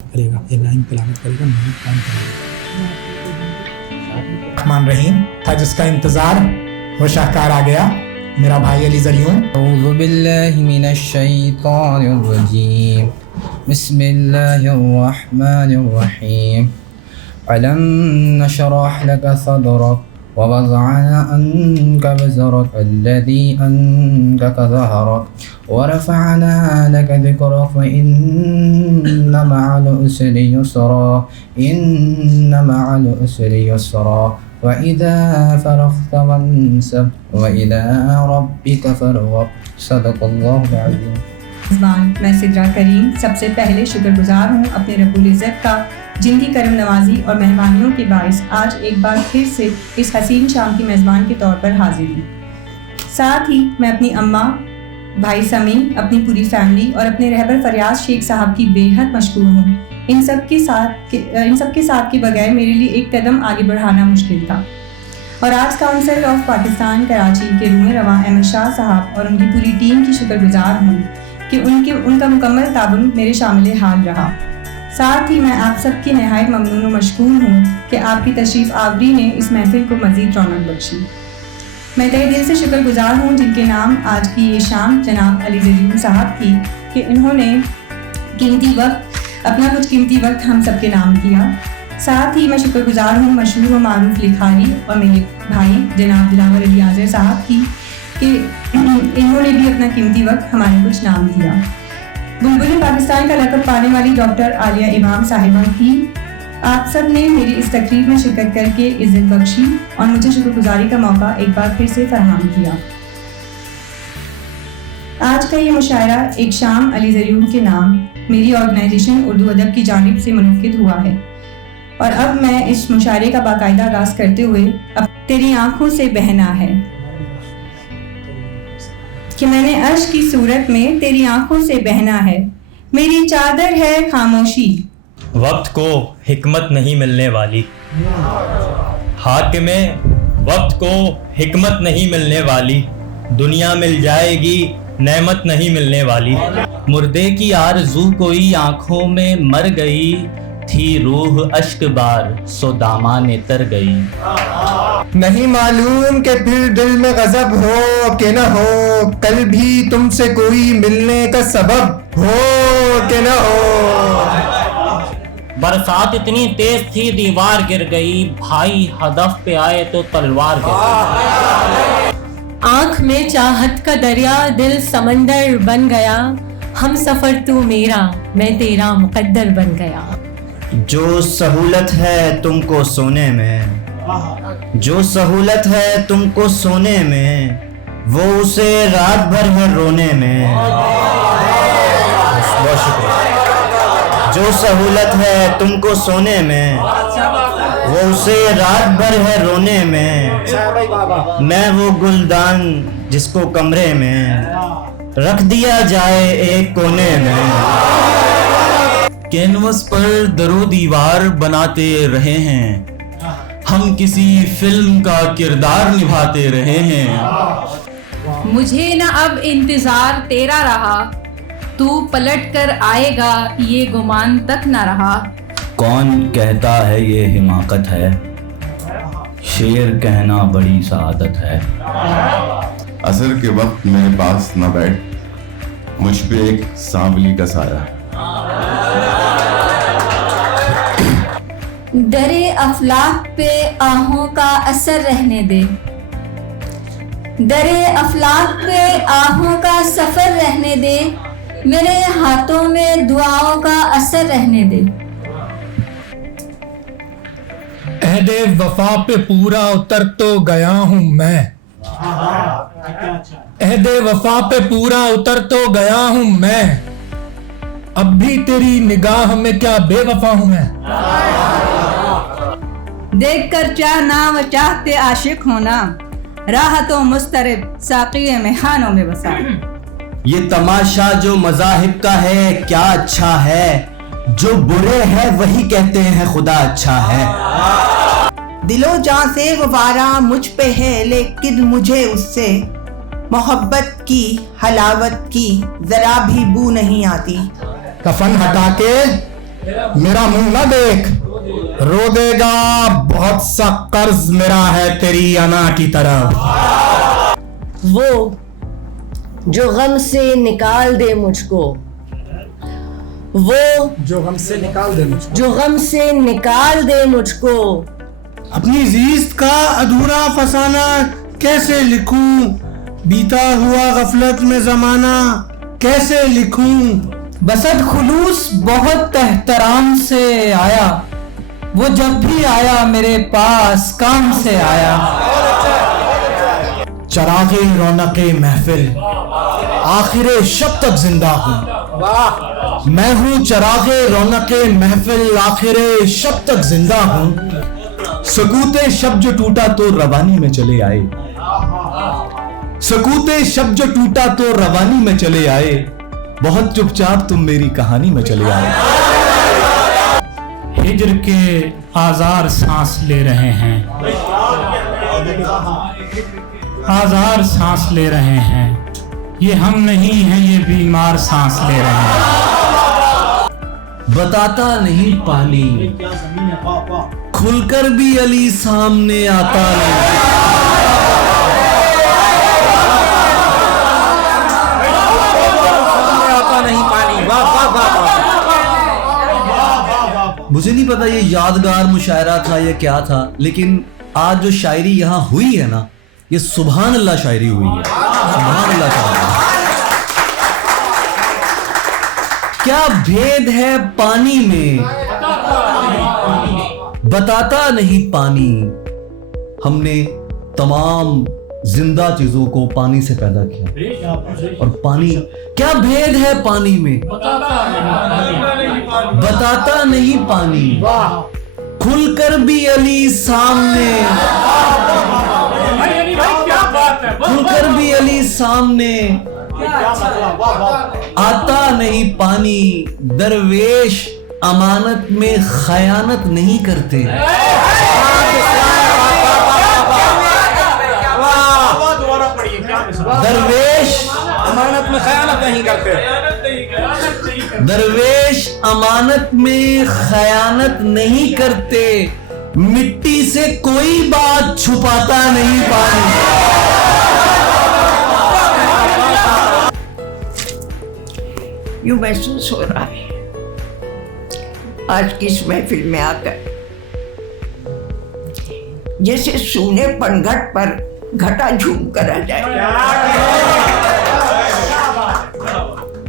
करेगा, इब्राहिम तिलावत करेगा, मैं काम करेगा। रहमान रहीम था जिसका इंतजार, वो शाहकार आ गया, मेरा भाई अली ज़रियून। औज़ु बिल्लाहि मिनश शैतानिर रजीम, बिस्मिल्लाहिर रहमानिर रहीम। अलम नशरह लका सदरक व वज़अना अन्का वज़रक अल्लज़ी अंक़ज़ ज़हरक व रफ़अना लका ज़िक्रक इन्न मअल उसरि युस्रा, इन्न मअल उसरि युस्रा व इज़ा फ़रग़्त फ़ंसब व इला रब्बिका फ़रग़ब। सदक़ल्लाहुल अज़ीम। मैं सिद्रा करीम सबसे पहले शुक्रगुजार हूँ अपने रब्बुल इज़्ज़त का, जिनकी करम नवाजी और मेहमानियों के बाइस आज एक बार फिर से इस हसीन शाम की मेज़बान के तौर पर हाजिर हूँ। साथ ही मैं अपनी अम्मा, भाई समी, अपनी पूरी फैमिली और अपने रहबर फरियाज शेख साहब की बेहद मशकूर हूँ। इन सब के साथ के बगैर मेरे लिए एक कदम आगे बढ़ाना मुश्किल था। और आज काउंसिल ऑफ पाकिस्तान कराची के रूह रवां अहमद शाह साहब और उनकी पूरी टीम की शुक्रगुजार हूँ कि उनका मुकम्मल ताबन मेरे शामिल हाल रहा। साथ ही मैं आप सबकी नहायत ममनून व मशकूर हूँ कि आपकी तशरीफ़ आवरी ने इस महफिल को मज़ीद रौनक बख्शी। मैं तहे दिल से शुक्रगुजार हूँ जिनके नाम आज की ये शाम जनाब अली ज़रियून साहब की, कि इन्होंने अपना कुछ कीमती वक्त हम सबके नाम किया। साथ ही मैं शुक्रगुजार हूँ मशहूर व मारूफ लिखारी और मेरे भाई जनाब दिलावर अली आज़र साहब की, कि इन्होंने भी अपना कीमती वक्त हमारे कुछ नाम दिया। बुलबुल पाकिस्तान का लक़ब पाने वाली डॉक्टर आलिया इमाम साहिबा की, आप सब ने मेरी इस तकरीब में शिरकत करके इज़्ज़त बख्शी और मुझे शुक्रगुजारी का मौका एक बार फिर से फराहम किया। आज का ये मुशायरा एक शाम अली ज़रियून के नाम मेरी ऑर्गेनाइजेशन उर्दू अदब की जानिब से मुनक्किद हुआ है। और अब मैं इस मुशायरे का बाकायदा आगाज़ करते हुए अब तेरी आंखों से बहना है, कि मैंने अश्क की सूरत में तेरी आंखों से बहना है, मेरी चादर है खामोशी। वक्त को हिकमत नहीं मिलने वाली, हाकिमे वक्त को हिकमत नहीं मिलने वाली, दुनिया मिल जाएगी नेमत नहीं मिलने वाली। मुर्दे की आरज़ू कोई आंखों में मर गई थी, रूह अश्क बार सो दामाने तर गई। नहीं मालूम कि फिर दिल में गज़ब हो कि न हो, कल भी तुमसे कोई मिलने का सबब हो कि न हो। बरसात इतनी तेज थी दीवार गिर गई, भाई हदफ पे आए तो तलवार गिर गई। आँख में चाहत का दरिया दिल समंदर बन गया, हम सफर तू मेरा मैं तेरा मुकद्दर बन गया। जो सहूलत है तुमको सोने में, जो सहूलत है तुमको सोने में, वो उसे रात भर है रोने में। बहुत शुक्रिया। जो सहूलत है तुमको सोने में, वो उसे रात भर है रोने में। मैं वो गुलदान जिसको कमरे में रख दिया जाए एक कोने में। कैनवस पर दरो दीवार बनाते रहे हैं, हम किसी फिल्म का किरदार निभाते रहे हैं। मुझे न अब इंतजार तेरा रहा, तू पलट कर आएगा ये गुमान तक न रहा। कौन कहता है ये हिमाकत है, शेर कहना बड़ी सआदत है। असर के वक्त मेरे पास न बैठ, मुझ पे एक सांवली का साया। दरे अफलाक पे आहों का असर रहने दे, दरे अफलाक पे आहों का सफर रहने दे, मेरे हाथों में दुआओं का असर रहने दे। अहदे वफा पे पूरा उतर तो गया हूँ मैं, अहदे वफा पे पूरा उतर तो गया हूँ मैं, अब भी तेरी निगाह में क्या बेवफा हूँ मैं। देख कर चाहना व चाहते आशिक होना, राहतों मुस्तरिब साक़ी मेखानों में बसा। ये तमाशा जो मज़ाहिब का है क्या अच्छा है, जो बुरे हैं वही कहते हैं खुदा अच्छा है। दिलो जान से वो वारा मुझ पे है, लेकिन मुझे उससे मोहब्बत की हलावत की जरा भी बू नहीं आती। कफन हटा के मेरा मुंह ना देख, रो देगा। बहुत सा कर्ज मेरा है तेरी अना की तरफ। वो जो गम से निकाल दे मुझको, वो जो गम से निकाल दे मुझको, जो गम से निकाल दे मुझको। अपनी जीस्त का अधूरा फसाना कैसे लिखूं, बीता हुआ गफलत में जमाना कैसे लिखूं। बसत खुलूस बहुत एहतराम से आया, वो जब भी आया मेरे पास काम से आया। चरागे रौनके महफिल आखिरे शब तक जिंदा हूँ। मैं हूँ चरागे रौनके महफिल आखिरे शब तक जिंदा हूँ। सकूते शब जो टूटा तो रवानी में चले आए, सकूते शब जो टूटा तो रवानी में चले आए, बहुत चुपचाप तुम मेरी कहानी में चले आए। हिज्र के आजार सांस ले रहे हैं, आजार सांस ले रहे हैं। ये हम नहीं हैं, ये बीमार सांस ले रहे हैं। बताता नहीं पानी, खुलकर भी अली सामने आता नहीं। मुझे नहीं पता ये यादगार मुशायरा था या क्या था, लेकिन आज जो शायरी यहाँ हुई है ना, ये सुभान अल्लाह शायरी हुई है। सुभान अल्लाह शायरी। क्या भेद है पानी में, बताता नहीं पानी। हमने तमाम जिंदा चीजों को पानी से पैदा किया, और पानी, क्या भेद है पानी में, बताता नहीं पानी। खुलकर भी अली सामने, खुलकर भी अली सामने आता नहीं पानी। दरवेश अमानत में खयानत नहीं करते। दरवेश अमानत में खयानत नहीं करते। दरवेश अमानत में खयानत नहीं करते। मिट्टी से कोई बात छुपाता नहीं पानी। यूं महसूस हो रहा है आज की इस महफिल में आकर, जैसे सूने पनघट पर घटा झूम कर आ जाए।